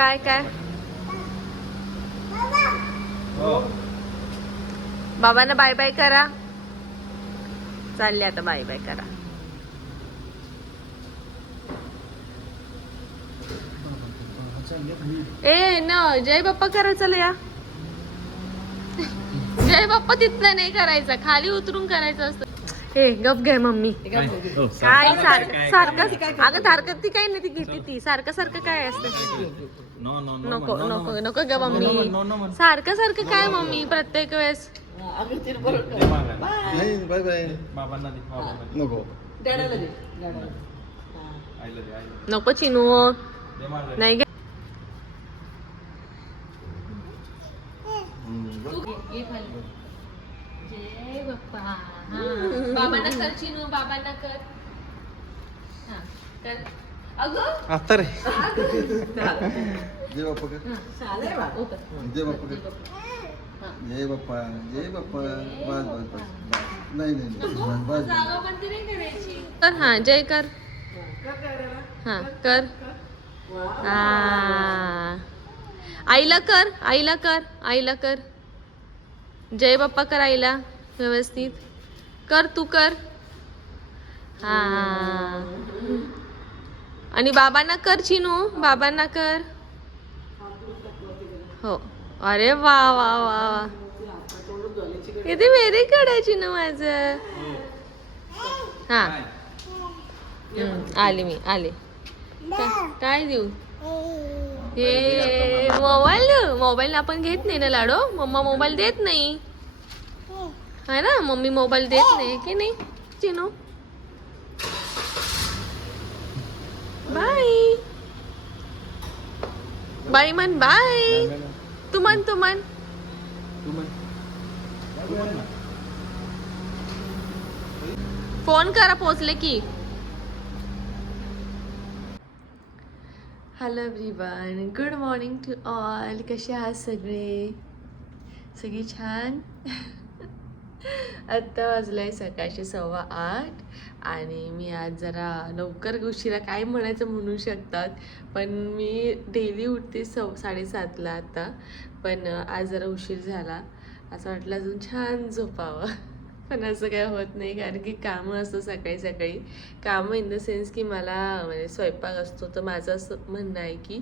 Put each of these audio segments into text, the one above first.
काय काय बाबांना बाय बाय करा. चालले आता बाय बाय करा. ए न जय बाप्पा करा. चला या. जय बाप्पा तिथलं नाही करायचं, खाली उतरून करायचं असतं. हे गप घे मम्मी. काय सारखं अगं सारखं ती काही नाही, ती घेते ती सारखं सारखं काय असतं. नको नको नको ग मम्मी. सारखं सारखं काय मम्मी प्रत्येक वेळेस. नको चिनू नाही घे. जय बाप्पा. बाबांना कर चिनू, बाबांना कर. हा कर अगं आता रे. जय बाप्पा कर. जय बाप्पा कर. जय बाप्पा. जय बाप्पा. बस बस बस. नाही नाही बस बस. कर. हा जय कर. हा कर. हा आईला कर. आईला कर. आईला कर. जय बाप्पा कर आईला व्यवस्थित कर. तू कर. हा आणि बाबांना कर चिनू, बाबांना कर. हो. अरे वा वा वा वा. किती व्हेरी गुड आहे चिनू माझं. हा आले मी आले. काय देऊ. हे मोबाईल देऊ. मोबाईल आपण घेत नाही ना लाडो. मम्मा मोबाईल देत नाही है ना. मम्मी मोबाईल देत नाही की नाही चिनू. बाय बाय म्हण. बाय तू म्हण. तू म्हण. फोन करा पोचले की. Hello everyone, good morning to all. कसे आहात सगळे. सगळी छान. आत्ता वाजलंय सकाळचे 8:15 आणि मी आज जरा लवकर उशिरा काय म्हणायचं म्हणू शकतात, पण मी डेली उठते 7:30ला आता, पण आज जरा उशीर झाला. असं वाटलं अजून छान झोपावं, पण असं काय होत नाही कारण की कामं असतं सकाळी सकाळी. कामं इन द सेन्स की मला म्हणजे स्वयंपाक असतो, तर माझं असं म्हणणं आहे की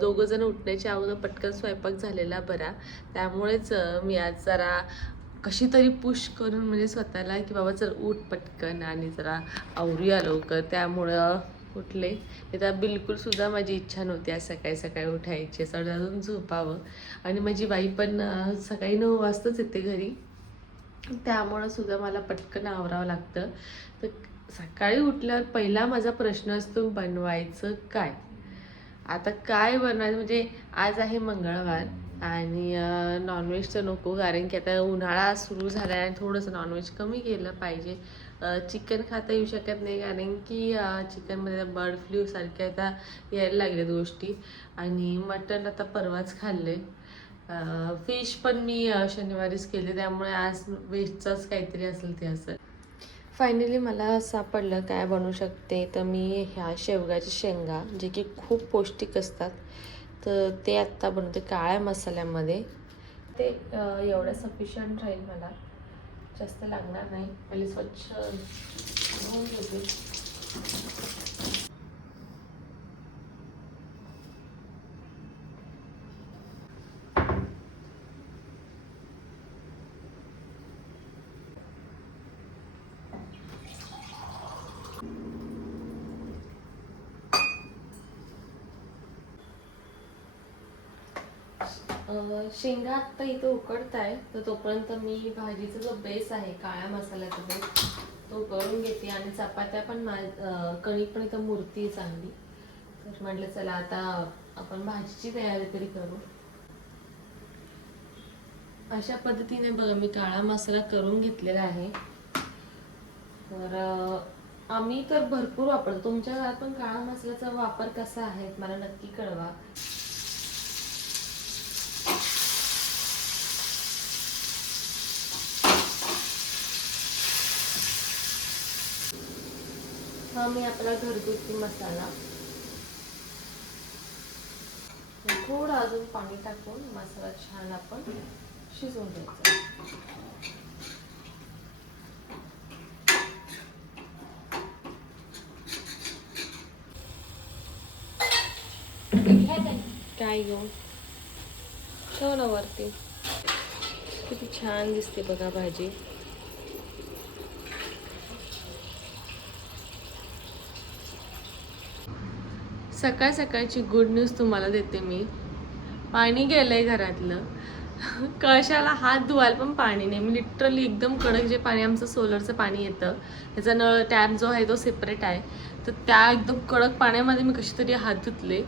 दोघंजण उठण्याच्या अगोदर पटकन स्वयंपाक झालेला बरा. त्यामुळेच मी आज जरा कशी तरी पुश करून म्हणजे स्वतःला की बाबा चल उठ पटकन आणि जरा आवरूया लवकर, त्यामुळं उठले. तर बिलकुलसुद्धा माझी इच्छा नव्हती आज सकाळी सकाळी उठायची, असं अजून झोपावं. आणि माझी बाई पण सकाळी 9 वाजताच येते घरी, त्यामुळं सुद्धा मला पटकन आवरावं लागतं. तर सकाळी उठल्यावर पहिला माझा प्रश्न असतो बनवायचं काय. आता काय बनवायचं म्हणजे आज आहे मंगळवार आणि नॉनव्हेज तर नको, कारण की आता उन्हाळा सुरू झाला आहे आणि थोडंसं नॉनव्हेज कमी केलं पाहिजे. चिकन खाता येऊ शकत नाही कारण की चिकनमध्ये बर्ड फ्लू सारख्या आता यायला लागल्यात गोष्टी, आणि मटण आता परवाच खाल्ले. फिश पण मी शनिवारीच केले, त्यामुळे आज व्हेजचंच काहीतरी असेल ते असं. फायनली मला सापडलं काय बनवू शकते, तर मी ह्या शेवगाच्या शेंगा जे की खूप पौष्टिक असतात, तर ते आत्ता बनवते काळ्या मसाल्यामध्ये. ते एवढं सफिशियंट राहील, मला जास्त लागणार नाही. पहिले स्वच्छ धुवून घेते. शेंगा आत्ता इथं उकडत आहे, तर तोपर्यंत मी भाजीचा जो बेस आहे काळ्या मसाल्याचा बेस तो करून घेते. आणि चपात्या पण कणिक पण इथं मुरती चांगली, तर म्हटलं चला आता आपण भाजीची तयारी तरी करू. अशा पद्धतीने बघा मी काळा मसाला करून घेतलेला आहे. तर आम्ही तर भरपूर वापरतो. तुमच्या घरात पण काळा मसाल्याचा वापर कसा आहे मला नक्की कळवा. हा मी आपला घरगुती मसाला थोडं अजून पाणी टाकून मसाला छान आपण शिजवून घ्यायचा. काय घेऊ ठेव ना वरती. किती छान दिसते बघा भाजी. सकाळ सकाळची गुड न्यूज तुम्हाला देते मी. पाणी गेलंय घरातलं. कशाला हात धुवायला पण पाणी नाही. मी लिटरली एकदम कडक जे पाणी आमचं सोलरचं पाणी येतं त्याचा नळ टॅप जो आहे तो सेपरेट आहे, तर त्या एकदम कडक पाण्यामध्ये मी कशी तरी हात धुतले,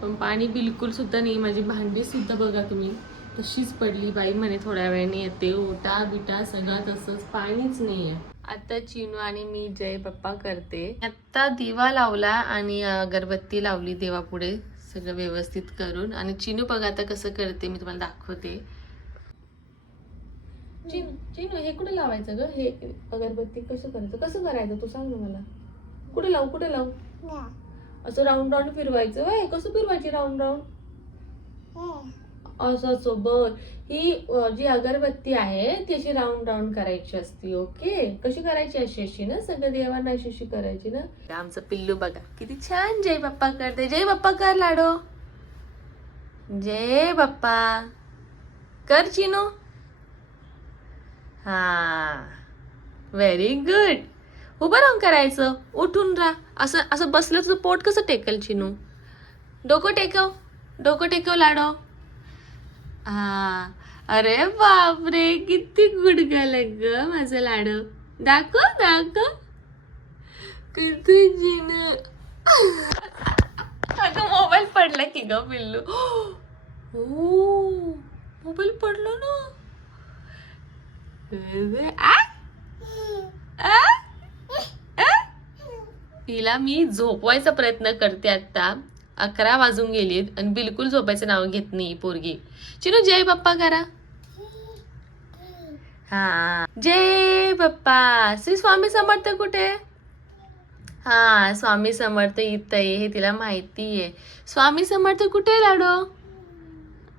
पण पाणी बिलकुल सुद्धा नाही. माझी भांडी सुद्धा बघा तुम्ही तशीच पडली. बाई म्हणे थोड्या वेळाने येते, ओटा बिटा सगळं तसंच, पाणीच नाही आहे. आता चिनू आणि मी जय बाप्पा करते. आता दिवा लावला आणि अगरबत्ती लावली देवापुढे सगळं व्यवस्थित करून. आणि चिनू बघा आता कसं करते मी तुम्हाला दाखवते. चिनू हे कुठे लावायचं ग? हे अगरबत्ती कसं करायचं, कसं करायचं तू सांग ना मला. कुठे लावू, कुठे लावू? असं राऊंड राऊंड फिरवायचं. वय कसं फिरवायची राऊंड राऊंड? असं असं बर. ही जी अगरबत्ती आहे ती अशी राऊंड राऊंड करायची असती. ओके, कशी करायची? अशी अशी ना, सगळं देवांना अशी अशी करायची ना. आमचं पिल्लू बघा किती छान जय बाप्पा करते. जय बाप्पा कर लाडो. जय बाप्पा कर चिनू. हा व्हेरी गुड. उभं राहून करायचं, उठून राहा. असं असं बसलं तुझं पोट कसं टेकल चिनू? डोकं टेकव, डोकं टेकव लाडो. हा अरे बापरे, किती गुडगल ग माझं लाडो. दाखव दाखव किती चिनू. अगं मोबाईल पडला की ग पिल्लू. हो मोबाईल पडला ना. तिला मी झोपवायचा प्रयत्न करते. आता 11 वाजून गेलीत आणि बिलकुल झोपायचं नाव घेत नाही पोरगी. चिनू जय बाप्पा करा. हा जय बाप्पा. श्री स्वामी समर्थ कुठे? हा स्वामी समर्थ इथं आहे, हे तिला माहिती आहे. स्वामी समर्थ कुठे लाडो?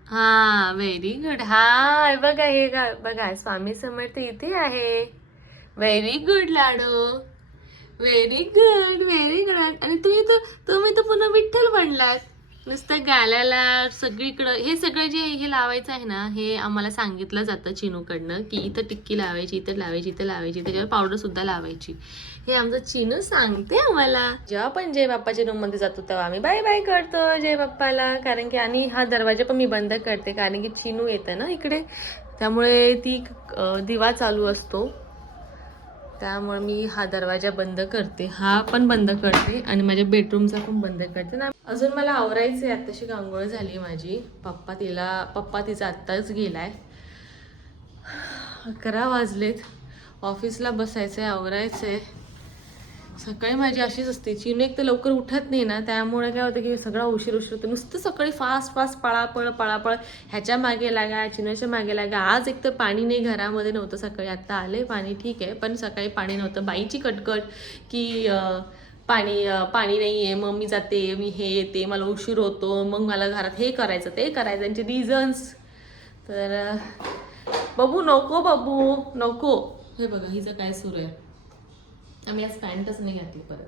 हा व्हेरी गुड. हा बघा हे बघा स्वामी समर्थ इथे आहे. व्हेरी गुड लाडो, व्हेरी गुड व्हेरी गुड. आणि तुम्ही तर पुन्हा विठ्ठल बनलात. नुसतं गाल्याला सगळीकडं हे सगळं जे हे लावायचं आहे ना, हे आम्हाला सांगितलं जातं चिनूकडनं की इथं टिक्की लावायची, इथं लावायची, इथं लावायची, त्याच्यावर पावडर सुद्धा लावायची. हे आमचं चिनू सांगते आम्हाला. जेव्हा पण जय बाप्पाच्या रूम मध्ये जातो तेव्हा आम्ही बाय बाय करतो जय बाप्पाला. कारण की आणि हा दरवाजा पण मी बंद करते कारण की चिनू येतं ना इकडे, त्यामुळे ती दिवा चालू असतो, त्यामुळे मी हा दरवाजा बंद करते, हा पण बंद करते आणि माझ्या बेडरूमचा पण बंद करते ना. अजून मला आवरायचं आहे. आत्ताशी आंघोळ झाली माझी. पप्पा तिचा आत्ताच गेलाय. 11 वाजलेत. ऑफिसला बसायचं आहे, आवरायचं आहे. सकाळी माझी अशीच असते. चिनू एक तर लवकर उठत नाही ना, त्यामुळे काय होतं की सगळा उशीर होतं. नुसतं सकाळी फास्ट फास्ट पळापळ पळापळ, ह्याच्या मागे लागा, चिनूच्या मागे लागा. आज एक तर पाणी नाही, घरामध्ये नव्हतं सकाळी. आत्ता आले पाणी, ठीक आहे, पण सकाळी पाणी नव्हतं. बाईची कटकट की पाणी नाही आहे, मग मी जाते, मी हे येते, मला उशीर होतो, मग मला घरात हे करायचं ते करायचं, त्यांचे रिझन्स. तर बाबू नको, बाबू नको. हे बघा हिचं काय सुरू आहे. आम्ही आज पॅन्टच नाही घातली परत.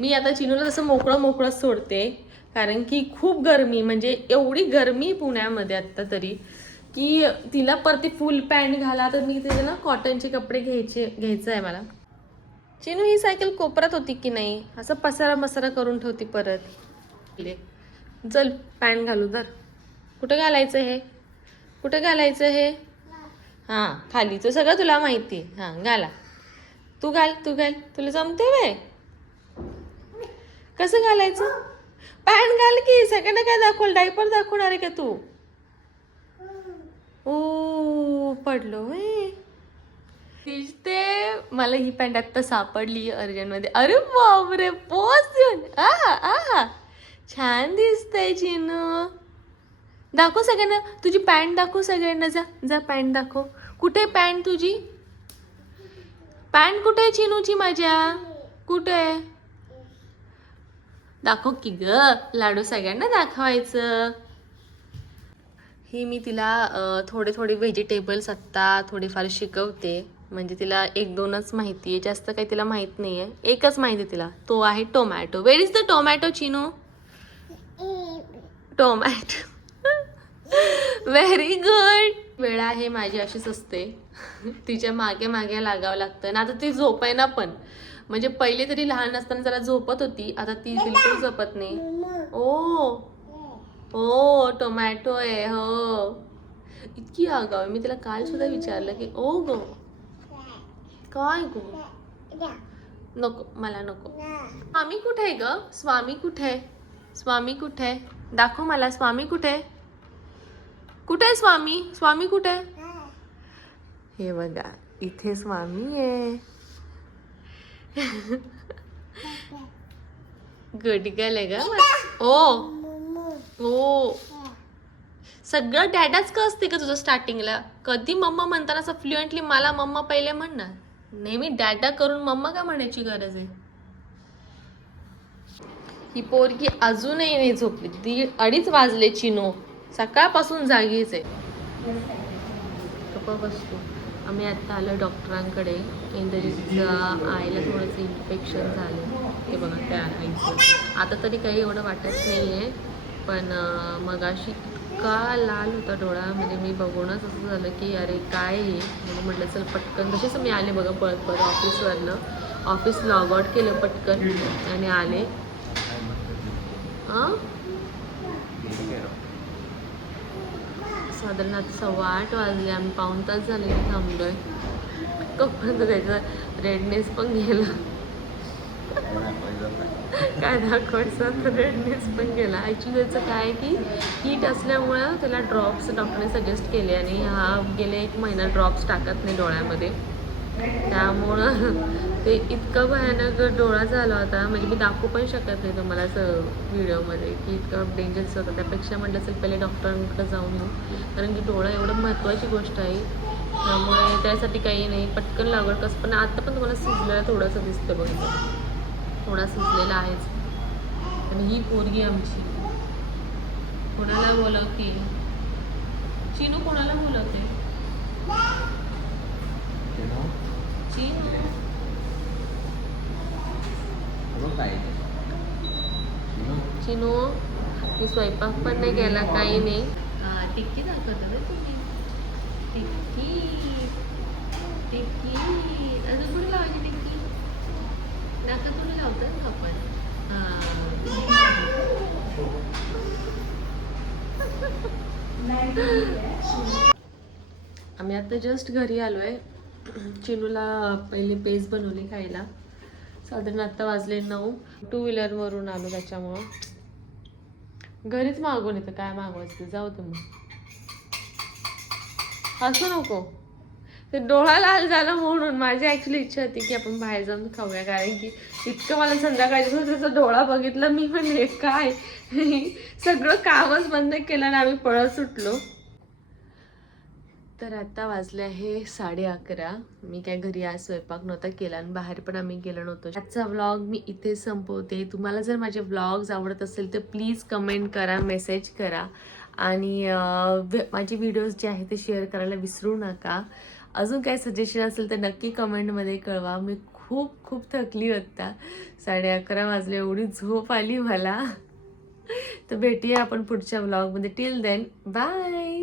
मी आता चिनूला तसं मोकळं सोडते कारण की खूप गरमी, म्हणजे एवढी गरमी पुण्यामध्ये आत्ता तरी की तिला परत फुल पॅन्ट घाला, तर मी तिथे ना कॉटनचे कपडे घ्यायचं आहे मला. चिनू ही सायकल कोपरात होती की नाही, असं पसारा करून ठेवती परत. चल पॅन्ट घालू. तर कुठं घालायचं हे, कुठं घालायचं हे? हां खालीचं सगळं तुला माहिती. हां घाला, तू घाल तुला जमते वे. कसं घालायचं? पॅन्ट घाल की. सगळ्यांना काय दाखवलं, डायपर दाखवणार आहे का तू? ओ पडलो वे. दिसते मला ही पॅन्ट आत्ता सापडली अर्जंटमध्ये. अरे बापरे, पोच देऊन. आहा छान दिसतंय चिनू. दाखव सगळ्यांना तुझी पॅन्ट, दाखव सगळ्यांना. जा पॅन्ट दाखव. कुठे पॅन्ट तुझी? पॅन्ट कुठे आहे चिनूची माझ्या? कुठे? दाखव की ग, लाडू सगळ्यांना दाखवायचं. ही मी तिला थोडे थोडे व्हेजिटेबल्स आत्ता थोडेफार शिकवते. म्हणजे तिला 1-2च माहिती आहे, जास्त काही तिला माहीत नाही आहे. एकच माहिती आहे तिला, तो आहे tomato. Where is the tomato Chinu? Tomato. Very good. वेळ आहे माझी अशीच असते. तिच्या मागे मागे लागावं लागतं ना. आता ती झोपायना पण, म्हणजे पहिले तरी लहान असताना जरा झोपत होती, आता ती बिलकुल झोपत नाही. ओ हो टोमॅटो आहे हो. इतकी आगाव आहे. मी तिला काल सुद्धा विचारलं की ओ गो काय गो, नको मला नको. स्वामी कुठे आहे ग? स्वामी कुठे आहे? स्वामी कुठे आहे? दाखव मला स्वामी कुठे आहे? कुठे आहे स्वामी? स्वामी कुठे आहे? हे बघा इथे स्वामी आहे. गुड गर्ल आहे ग. ओ ओ सगळं डॅडाच का असते का तुझं स्टार्टिंगला? कधी मम्मा म्हणताना असं फ्लुएंटली मला मम्मा पहिले म्हणणार, नेहमी डॅडा करून मम्मा का म्हणायची गरज आहे? ही पोरगी अजूनही नाही झोपली. 2:30 वाजले चिनो, सकाळपासून जागीच आहे. बसतो. आम्ही आत्ता आलो डॉक्टरांकडे. इंदरीचं आईला थोडंसं इन्फेक्शन झालं, ते बघा त्या आईचं. आता तरी काही एवढं वाटत नाही आहे, पण मगाशी इतका लाल होता डोळा, म्हणजे मी बघूनच असं झालं की अरे काय हे. म्हणून म्हटलं चल पटकन, तसेच मी आले बघा पळत ऑफिसवरनं. ऑफिस लॉग आउट केलं पटकन आणि आले. साधारण 8:15 वाजले. आम्ही पाऊण तास झाले थांबलोय. तोपर्यंत त्याचा रेडनेस पण गेला. काय दाखवायचं, रेडनेस पण गेला. ॲक्च्युली त्याचं काय की हीट असल्यामुळं त्याला ड्रॉप्स डॉक्टरने सजेस्ट केले, आणि हा गेले 1 महिना ड्रॉप्स टाकत नाही डोळ्यामध्ये. त्यामुळं ते इतकं भयानक डोळा झाला होता, म्हणजे मी दाखवू पण शकत नाही तुम्हाला असं व्हिडिओमध्ये की इतकं डेंजरस होतं. त्यापेक्षा म्हटलं असेल पहिले डॉक्टरांकडे जाऊन येऊ, कारण की डोळा एवढं महत्त्वाची गोष्ट आहे. त्यामुळे त्यासाठी काही नाही, पटकन लागवड कसं. पण आता पण तुम्हाला सुजलेलं थोडंसं दिसतं बघा, थोडा सुजलेला आहेच. आणि ही पोरगी आमची कोणाला बोलवते? चिनू कोणाला बोलवते? चिनू मी स्वयंपाक पण नाही केला, काही नाही. टिक्की दाखवतो ना तुम्ही, टिक्की टिक्की. अजून कुठे लावायची टिक्की? नाका तुला लावतात का आपण? आम्ही आता जस्ट घरी आलोय. चिनूला पहिले पेज बनवली खायला. साधारण आता वाजले 9. 2 व्हीलरवरून आलो, त्याच्यामुळं घरीच मागून येतं. काय मागवायचं जाऊ तुम्ही, हसू नको. ते डोळा लाल झाला म्हणून माझी ॲक्च्युली इच्छा होती की आपण बाहेर जाऊन खाऊया, कारण की इतकं मला संध्याकाळी त्याचा डोळा बघितला मी म्हणले काय. सगळं कामच बंद केलं आणि आम्ही पळत सुटलो. तर आता वाजले आहे 11:30. मी काय घरी आज स्वयंपाक नव्हता केला आणि बाहेर पण आम्ही गेलो नव्हतो. आजचा व्लॉग मी इथे संपवते. तुम्हाला जर माझे व्लॉग्स आवडत असेल तर प्लीज कमेंट करा, मेसेज करा, आणि माझे व्हिडिओज जे आहेत ते शेअर करायला विसरू नका. अजून काय सजेशन असेल तर नक्की कमेंटमध्ये कळवा. मी खूप खूप थकली होता. 11:30 वाजले, एवढी झोप आली मला. तर भेटूया आपण पुढच्या व्लॉगमध्ये. Till then bye.